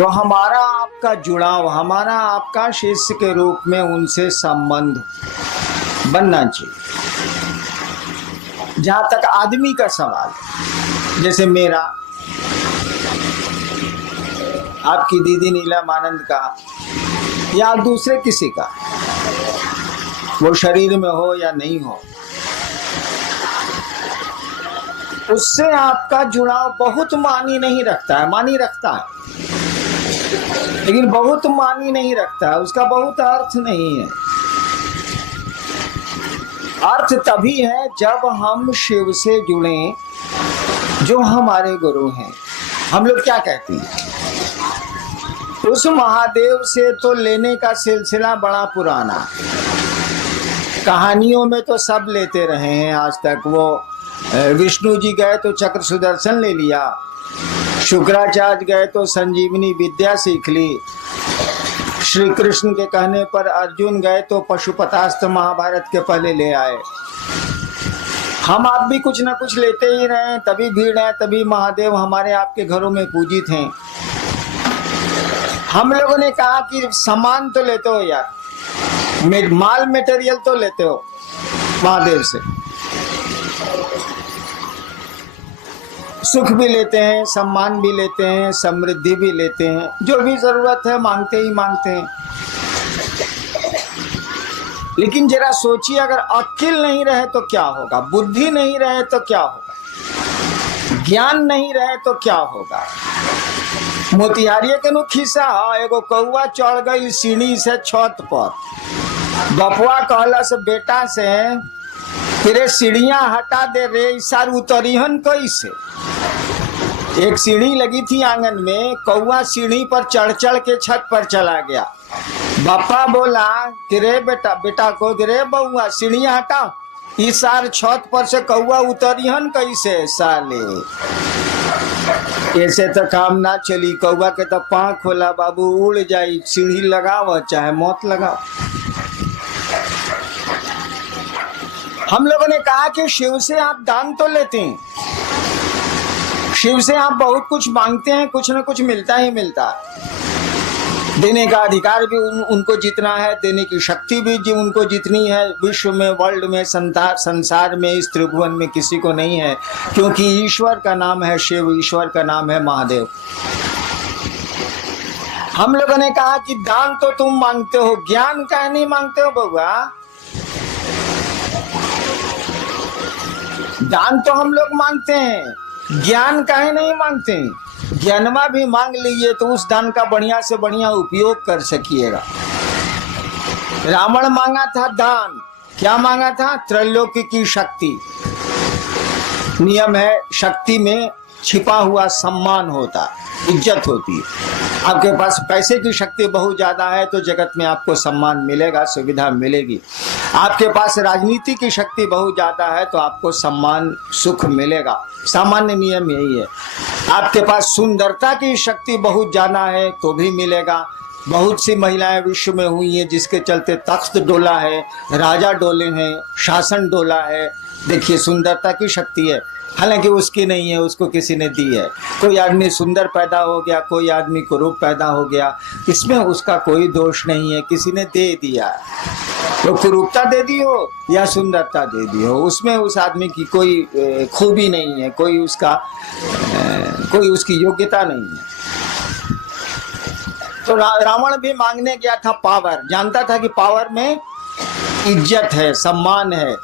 तो हमारा आपका जुड़ाव, हमारा आपका शिष्य के रूप में उनसे संबंध बनना चाहिए। जहां तक आदमी का सवाल, जैसे मेरा आपकी दीदी नीलम आनंद का या दूसरे किसी का, वो शरीर में हो या नहीं हो, उससे आपका जुड़ाव बहुत मानी नहीं रखता है। मानी रखता है लेकिन बहुत मानी नहीं रखता है, उसका बहुत अर्थ नहीं है। अर्थ तभी है जब हम शिव से जुड़े जो हमारे गुरु हैं। हम लोग क्या कहते हैं, उस महादेव से तो लेने का सिलसिला बड़ा पुराना, कहानियों में तो सब लेते रहे हैं आज तक। वो विष्णु जी गए तो चक्र सुदर्शन ले लिया, शुक्राचार्य गए तो संजीवनी विद्या सीख ली, श्री कृष्ण के कहने पर अर्जुन गए तो पशुपतास्त्र महाभारत के पहले ले आए। हम आप भी कुछ ना कुछ लेते ही रहे, तभी भीड़ है, तभी महादेव हमारे आपके घरों में पूजित हैं। हम लोगों ने कहा कि सामान तो लेते हो यार, माल मटेरियल तो लेते हो महादेव से, सुख भी लेते हैं, सम्मान भी लेते हैं, समृद्धि भी लेते हैं, जो भी जरूरत है मांगते ही मांगते हैं। लेकिन जरा सोचिए, अगर अक्ल नहीं रहे तो क्या होगा, बुद्धि नहीं रहे तो क्या होगा, ज्ञान नहीं रहे तो क्या होगा। मोतिहारिये के नु खिस्सा, एगो कौआ चढ़ गई सीढ़ी से छत पर, बपुआ कहला से बेटा से फिर सीढ़ियां हटा दे रे, इसार उतरिहन कैसे। एक सीढ़ी लगी थी आंगन में, कौआ सीढ़ी पर चढ़ चढ़ के छत पर चला गया। बापा बोला कि रे बेटा, बेटा को रे बउआ सीढ़ियां हटा, इस सार छत पर से कौआ उतरिहन कैसे साले। ऐसे तो काम ना चली, कौआ के तो पाँख होला बाबू, उड़ जाई, सीढ़ी लगाओ चाहे मौत लगाओ। हम लोगों ने कहा कि शिव से आप दान तो लेते हैं, शिव से आप बहुत कुछ मांगते हैं, कुछ न कुछ मिलता ही मिलता है। देने का अधिकार भी उनको जितना है, देने की शक्ति भी जी उनको जितनी है, विश्व में, वर्ल्ड में, संसार में, इस त्रिभुवन में किसी को नहीं है, क्योंकि ईश्वर का नाम है शिव, ईश्वर का नाम है महादेव। हम लोगों ने कहा कि दान तो तुम मांगते हो, ज्ञान का नहीं मांगते हो बउआ। दान तो हम लोग मांगते हैं, ज्ञान काहे नहीं मांगते हैं। ज्ञानमा भी मांग लीजिए तो उस दान का बढ़िया से बढ़िया उपयोग कर सकिएगा। रावण मांगा था दान, क्या मांगा था, त्रैलोक्य की शक्ति। नियम है, शक्ति में छिपा हुआ सम्मान होता, इज्जत होती है। आपके पास पैसे की शक्ति बहुत ज्यादा है तो जगत में आपको सम्मान मिलेगा, सुविधा मिलेगी। आपके पास राजनीति की शक्ति बहुत ज्यादा है तो आपको सम्मान, सुख मिलेगा। सामान्य नियम यही है। आपके पास सुंदरता की शक्ति बहुत ज्यादा है तो भी मिलेगा। बहुत सी महिलाएं विश्व में हुई हैं जिसके चलते तख्त डोला है, राजा डोले हैं, शासन डोला है। देखिए, सुंदरता की शक्ति है, हालांकि उसकी नहीं है, उसको किसी ने दी है। कोई आदमी सुंदर पैदा हो गया, कोई आदमी कुरूप पैदा हो गया, इसमें उसका कोई दोष नहीं है, किसी ने दे दिया। तो कुरूपता दे दी हो या सुंदरता दे दी हो, उसमें उस आदमी की कोई खूबी नहीं है, कोई उसकी योग्यता नहीं है। तो रावण भी मांगने गया था पावर, जानता था कि पावर में इज्जत है, सम्मान है।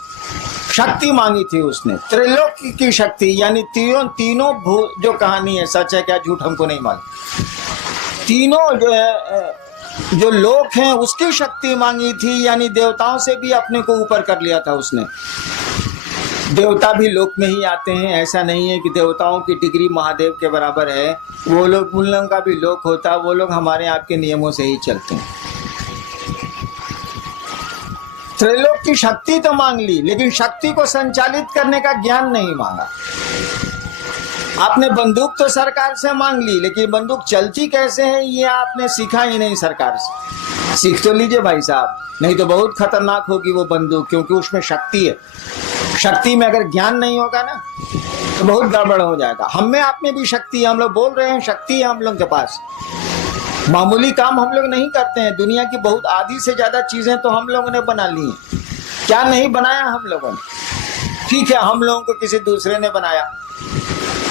शक्ति मांगी थी उसने, त्रिलोक की शक्ति, यानी तीनों जो कहानी है, सच है क्या झूठ हमको नहीं मालूम, तीनों जो है, जो लोक हैं उसकी शक्ति मांगी थी, यानी देवताओं से भी अपने को ऊपर कर लिया था उसने। देवता भी लोक में ही आते हैं, ऐसा नहीं है कि देवताओं की डिग्री महादेव के बराबर है। वो लोग, उन लोगों का भी लोक होता, वो लोग हमारे आपके नियमों से ही चलते हैं। त्रैलोक की शक्ति तो मांग ली, लेकिन शक्ति को संचालित करने का ज्ञान नहीं मांगा। आपने बंदूक तो सरकार से मांग ली, लेकिन बंदूक चलती कैसे है ये आपने सीखा ही नहीं सरकार से। सीख तो लीजिए भाई साहब, नहीं तो बहुत खतरनाक होगी वो बंदूक, क्योंकि उसमें शक्ति है। शक्ति में अगर ज्ञान नहीं होगा ना तो बहुत गड़बड़ हो जाएगा। हम में आप में भी शक्ति है, हम लोग बोल रहे हैं शक्ति है हम लोग के पास, मामूली काम हम लोग नहीं करते हैं। दुनिया की बहुत आधी से ज्यादा चीजें तो हम लोगों ने बना ली हैं। क्या नहीं बनाया हम लोगों ने? ठीक है, हम लोगों को किसी दूसरे ने बनाया,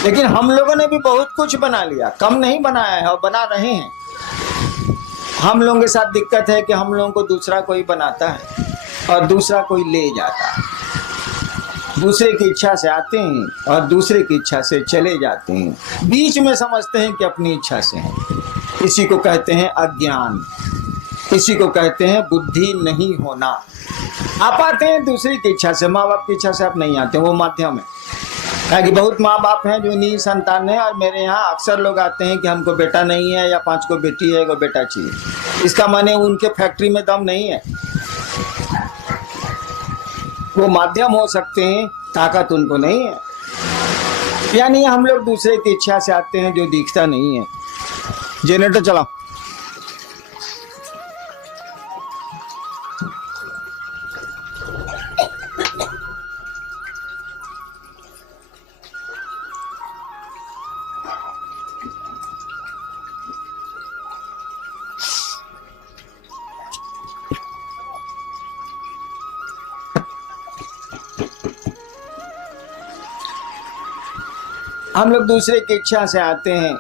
लेकिन हम लोगों ने भी बहुत कुछ बना लिया, कम नहीं बनाया है और बना रहे हैं। हम लोगों के साथ दिक्कत है कि हम लोगों को दूसरा कोई बनाता है और दूसरा कोई ले जाता है। दूसरे की इच्छा से आते हैं और दूसरे की इच्छा से चले जाते हैं। बीच में समझते हैं कि अपनी इच्छा से हैं। इसी को कहते हैं अज्ञान, इसी को कहते हैं बुद्धि नहीं होना। आप आते हैं दूसरे की इच्छा से, माँ बाप की इच्छा से आप नहीं आते, वो माध्यम है। कि बहुत माँ बाप हैं जो निसंतान है, और मेरे यहाँ अक्सर लोग आते हैं कि हमको बेटा नहीं है या 5 को बेटी है, 1 बेटा चाहिए। इसका माने उनके फैक्ट्री में दम नहीं है। वो माध्यम हो सकते हैं, ताकत उनको नहीं है। यानी हम लोग दूसरे की इच्छा से आते हैं जो दिखता नहीं है। जनरेटर चलाओ। हम लोग दूसरे की इच्छा से आते हैं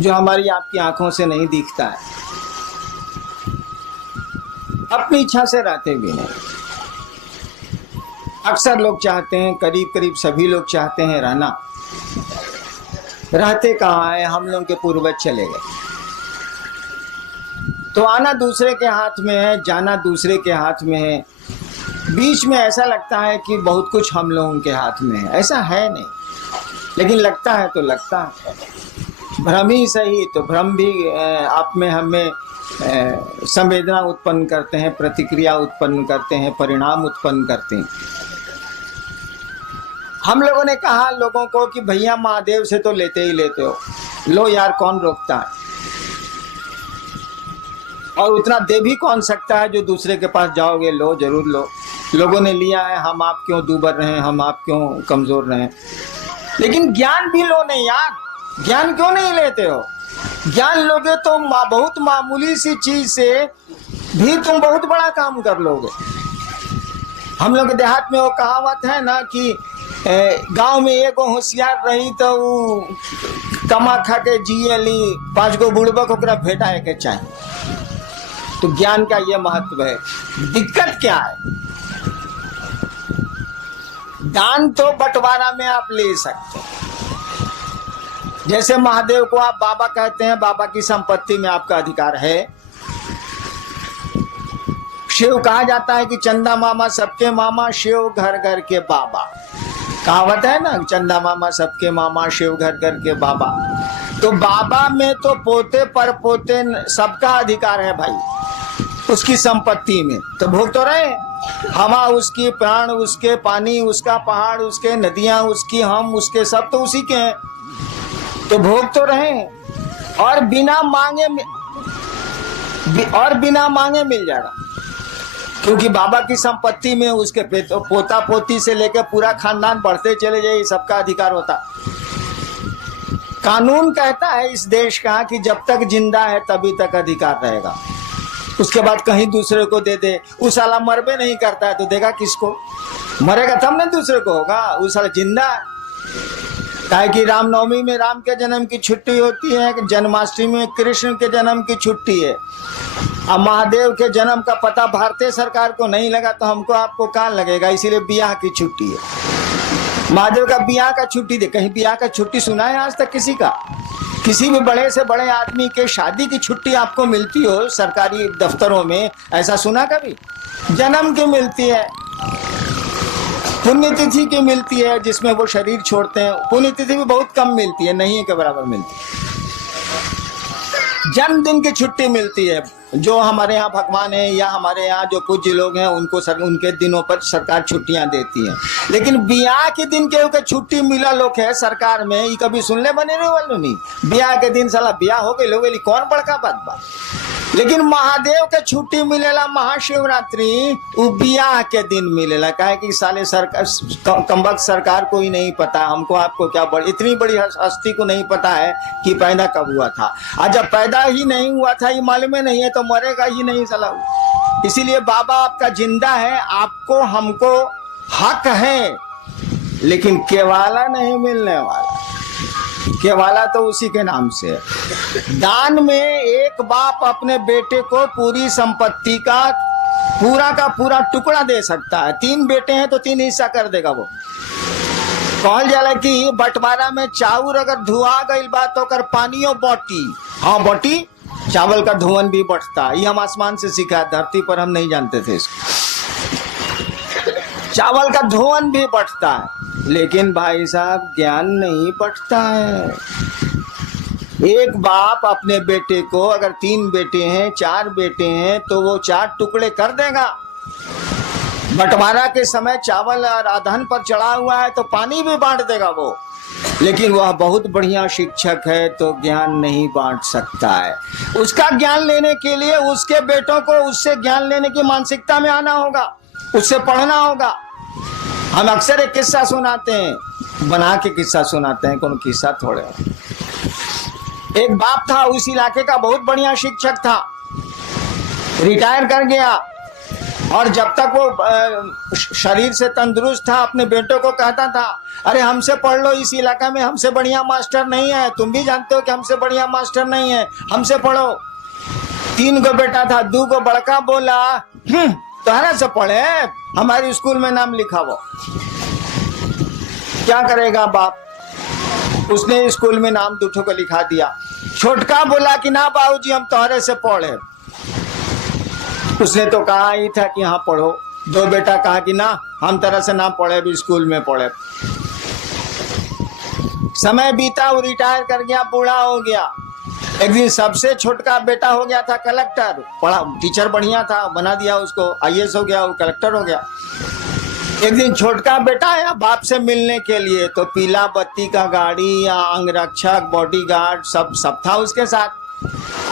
जो हमारी आपकी आंखों से नहीं दिखता है। अपनी इच्छा से रहते भी नहीं। अक्सर लोग चाहते हैं, करीब करीब सभी लोग चाहते हैं रहना। रहते कहाँ है? हम लोग के पूर्वज चले गए। तो आना दूसरे के हाथ में है, जाना दूसरे के हाथ में है। बीच में ऐसा लगता है कि बहुत कुछ हम लोगों के हाथ में है। ऐसा है नहीं, लेकिन लगता है तो लगता है। भ्रम ही सही, तो भ्रम भी आप में हमें संवेदना उत्पन्न करते हैं, प्रतिक्रिया उत्पन्न करते हैं, परिणाम उत्पन्न करते हैं। हम लोगों ने कहा लोगों को कि भैया महादेव से तो लेते ही लेते हो, लो यार, कौन रोकता है? और उतना दे भी कौन सकता है जो दूसरे के पास जाओगे, लो जरूर लो। लोगों ने लिया है, हम आप क्यों दूबर रहे हैं, हम आप क्यों कमजोर रहे हैं? लेकिन ज्ञान भी लो नहीं यार। ज्ञान क्यों नहीं लेते हो? ज्ञान लोगे तो बहुत मामूली सी चीज से भी तुम बहुत बड़ा काम कर लोगे। हम लोग के देहात में वो कहावत है ना कि गांव में एक होशियार रही तो कमा खा के जिए ली, 5 गो बुड़बक ओकरा भेटाए के चाहिए। तो ज्ञान का ये महत्व है। दिक्कत क्या है? दान तो बंटवारा में आप ले सकते हैं। जैसे महादेव को आप बाबा कहते हैं, बाबा की संपत्ति में आपका अधिकार है। शिव कहा जाता है कि चंदा मामा सबके मामा, शिव घर घर के बाबा। कहावत है ना, चंदा मामा सबके मामा, शिव घर घर के बाबा। तो बाबा में तो पोते पर पोते सबका अधिकार है भाई, उसकी संपत्ति में। तो भोग तो रहे, हवा उसकी, प्राण उसके, पानी उसका, पहाड़ उसके, नदियां उसकी, हम उसके, सब तो उसी के हैं। तो भोग तो रहे और बिना मांगे मिल जाएगा, क्योंकि बाबा की संपत्ति में उसके पोता पोती से लेकर पूरा खानदान बढ़ते चले जाए, सबका अधिकार होता। कानून कहता है इस देश का कि जब तक जिंदा है तभी तक अधिकार रहेगा, उसके बाद कहीं दूसरे को दे दे। उस साला मरबे नहीं करता है तो देगा किसको? मरेगा तब ना दूसरे को होगा। उस साला जिंदा है। काहे कि रामनवमी में राम के जन्म की छुट्टी होती है, जन्माष्टमी में कृष्ण के जन्म की छुट्टी है। अब महादेव के जन्म का पता भारतीय सरकार को नहीं लगा तो हमको आपको कहाँ लगेगा? इसीलिए बियाह की छुट्टी है। महादेव का बियाह का छुट्टी दे। कहीं बियाह का छुट्टी सुना है आज तक किसी का? किसी भी बड़े से बड़े आदमी के शादी की छुट्टी आपको मिलती हो सरकारी दफ्तरों में, ऐसा सुना कभी? जन्म की मिलती है, पुण्यतिथि की मिलती है जिसमें वो शरीर छोड़ते हैं, पुण्यतिथि भी बहुत कम मिलती है, नहीं के बराबर मिलती है। जन्मदिन की छुट्टी मिलती है, जो हमारे यहाँ भगवान है या हमारे यहाँ जो पूज्य लोग हैं उनको उनके दिनों पर सरकार छुट्टियां देती है। लेकिन बियाह के दिन के छुट्टी मिला लोग है सरकार में, ये कभी सुनने बने रहे वालों नहीं। बियाह के दिन साला बियाह हो गई, कौन बड़का बात बा? लेकिन महादेव के छुट्टी मिलेला महाशिवरात्रि उ बियाह के दिन मिलेला। काहे कि साले सरकार कमबख्त सरकार को ही नहीं पता, हमको आपको क्या इतनी बड़ी हस्ती को नहीं पता है कि पैदा कब हुआ था। और जब पैदा ही नहीं हुआ था ये मालूम ही नहीं है तो मरेगा ही नहीं साला। इसीलिए बाबा आपका जिंदा है, आपको हमको हक है, लेकिन केवाला नहीं मिलने वाला। केवाला तो उसी के नाम से है। दान में एक बाप अपने बेटे को पूरी संपत्ति का पूरा टुकड़ा दे सकता है। 3 बेटे हैं तो 3 हिस्सा कर देगा वो। कहल जाला कि बंटवारा में चाउर अगर धुआ गई बात तो कर पानियों बटी, हाँ बटी, चावल का धुआं भी बढ़ता है। ये हम आसमान से सीखा, धरती पर हम नहीं जानते थे इसको। चावल का धुआं भी बढ़ता है, लेकिन भाई साहब ज्ञान नहीं बढ़ता है। एक बाप अपने बेटे को, अगर 3 बेटे हैं 4 बेटे हैं तो वो 4 टुकड़े कर देगा। बंटवारा के समय चावल और अधन पर चढ़ा हुआ है तो पानी भी बांट देगा वो। लेकिन वह बहुत बढ़िया शिक्षक है तो ज्ञान नहीं बांट सकता है। उसका ज्ञान लेने के लिए उसके बेटों को उससे ज्ञान लेने की मानसिकता में आना होगा, उससे पढ़ना होगा। हम अक्सर एक किस्सा सुनाते हैं, बना के किस्सा सुनाते हैं, कौन किस्सा थोड़े। एक बाप था, उस इलाके का बहुत बढ़िया शिक्षक था, रिटायर कर गया। और जब तक वो शरीर से तंदुरुस्त था अपने बेटों को कहता था, अरे हमसे पढ़ लो, इस इलाका में हमसे बढ़िया मास्टर नहीं है, तुम भी जानते हो कि हमसे बढ़िया मास्टर नहीं है, हमसे पढ़ो। 3 को बेटा था, 2 को बड़का बोला तोहरा से पढ़े, हमारे स्कूल में नाम लिखा वो। क्या करेगा बाप, उसने स्कूल में नाम 2 को लिखा दिया। छोटका बोला कि ना बाबूजी हम तोहरे से पढ़े। उसने तो कहा ही था कि हाँ पढ़ो। 2 बेटा कहा कि ना हम तरह से ना पढ़े, भी स्कूल में पढ़े। समय बीता, वो रिटायर कर गया, बूढ़ा हो गया। एक दिन सबसे छोटका बेटा हो गया था कलेक्टर, पढ़ा टीचर बढ़िया था, बना दिया उसको, IAS हो गया, वो कलेक्टर हो गया। एक दिन छोटका बेटा आया बाप से मिलने के लिए, तो पीला बत्ती का गाड़ी या अंगरक्षक बॉडीगार्ड सब था उसके साथ।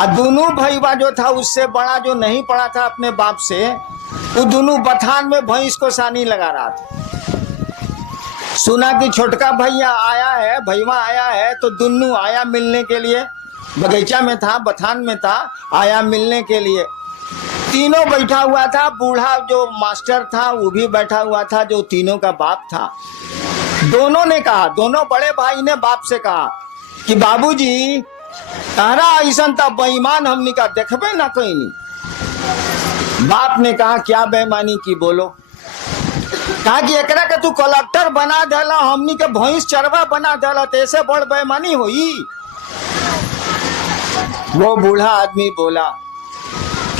और दोनों भईवा जो था उससे बड़ा जो नहीं पड़ा था अपने बाप से, वो दोनों बथान में भैंस को सानी लगा रहा था। सुना कि छोटका भैया आया है, भईवा आया है, तो दोनों आया मिलने के लिए। बगीचा में था, बथान में था, आया मिलने के लिए। तीनों बैठा हुआ था, बूढ़ा जो मास्टर था वो भी बैठा हुआ था, जो तीनों का बाप था। दोनों ने कहा, दोनों बड़े भाई ने बाप से कहा कि बाबूजी तारा ऐसा था बेईमान हमने का देखबे ना कहीं नहीं। बाप ने कहा क्या बेईमानी की बोलो। कहा कि एकरा के तू कलेक्टर बना देला, हमनी के भैंस चरवा बना देला, तो ऐसे बड़ बेईमानी हुई। वो बूढ़ा आदमी बोला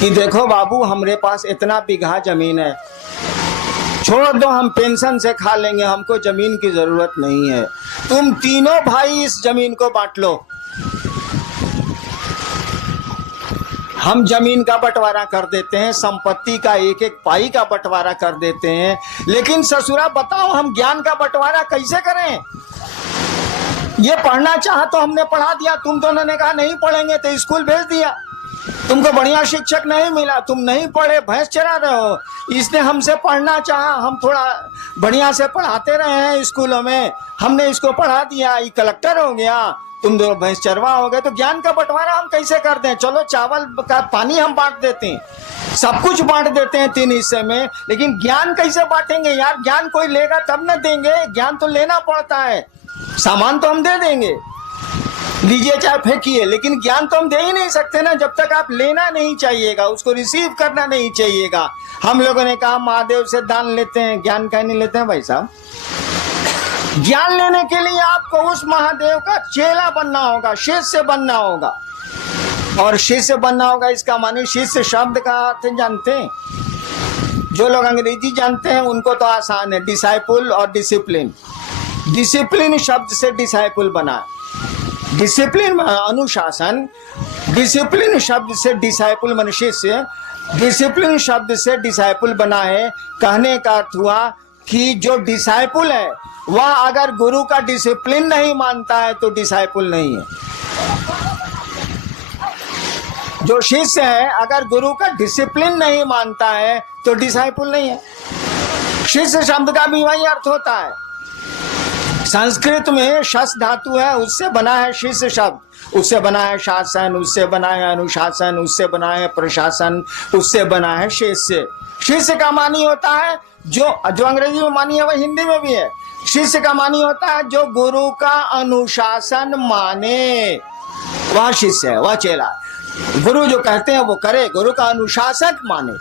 कि देखो बाबू हमरे पास इतना बीघा जमीन है, छोड़ दो हम पेंशन से खा लेंगे, हमको जमीन की जरूरत नहीं है, तुम तीनों भाई इस जमीन को बांट लो। हम जमीन का बंटवारा कर देते हैं, संपत्ति का एक एक पाई का बंटवारा कर देते हैं, लेकिन ससुरा बताओ हम ज्ञान का बंटवारा कैसे करें। ये पढ़ना चाहा तो हमने पढ़ा दिया, तुम दोनों ने कहा नहीं पढ़ेंगे तो स्कूल भेज दिया। तुमको बढ़िया शिक्षक नहीं मिला, तुम नहीं पढ़े, भैंस चरा रहे हो। इसने हमसे पढ़ना चाहा, हम थोड़ा बढ़िया से पढ़ाते रहे हैं स्कूलों में, हमने इसको पढ़ा दिया, ये कलेक्टर हो गया, तुम दो भैंस चरवा हो गए। तो ज्ञान का बंटवारा हम कैसे कर दें। चलो चावल का पानी हम बांट देते हैं, सब कुछ बांट देते हैं 3 हिस्से में, लेकिन ज्ञान कैसे बांटेंगे यार। ज्ञान कोई लेगा तब न देंगे, ज्ञान तो लेना पड़ता है। सामान तो हम दे देंगे, लीजिए चाहे फेंकिए, लेकिन ज्ञान तो हम दे ही नहीं सकते ना जब तक आप लेना नहीं चाहिएगा, उसको रिसीव करना नहीं चाहिएगा। हम लोगों ने कहा महादेव से दान लेते हैं, ज्ञान का नहीं लेते हैं। भाई साहब ज्ञान लेने के लिए आपको उस महादेव का चेला बनना होगा, शिष्य बनना होगा। और शिष्य बनना होगा इसका माने शिष्य शब्द का अर्थ जानते हैं। जो लोग अंग्रेजी जानते हैं उनको तो आसान है, डिसाइपुल और डिसिप्लिन। डिसिप्लिन शब्द से डिसाइपुल बना, डिसिप्लिन में अनुशासन, डिसिप्लिन शब्द से डिसाइपुल मन शिष्य, डिसिप्लिन शब्द से डिसाइपुल बना है। कहने का अर्थ हुआ कि जो डिसाइपुल है वह अगर गुरु का डिसिप्लिन नहीं मानता है तो डिसाइपुल नहीं है। जो शिष्य है अगर गुरु का डिसिप्लिन नहीं मानता है तो डिसाइपल नहीं है। शिष्य शब्द का भी वही अर्थ होता है। संस्कृत में शस धातु है, उससे बना है शिष्य शब्द, उससे बना है शासन, उससे बना है अनुशासन, उससे बना है प्रशासन, उससे बना है शिष्य। शिष्य का मानी होता है जो अंग्रेजी में मानी है वह हिंदी में भी है। शिष्य का मानी होता है जो गुरु का अनुशासन माने, वह शिष्य है, वह चेला। गुरु जो कहते हैं वो करे, गुरु का अनुशासन माने।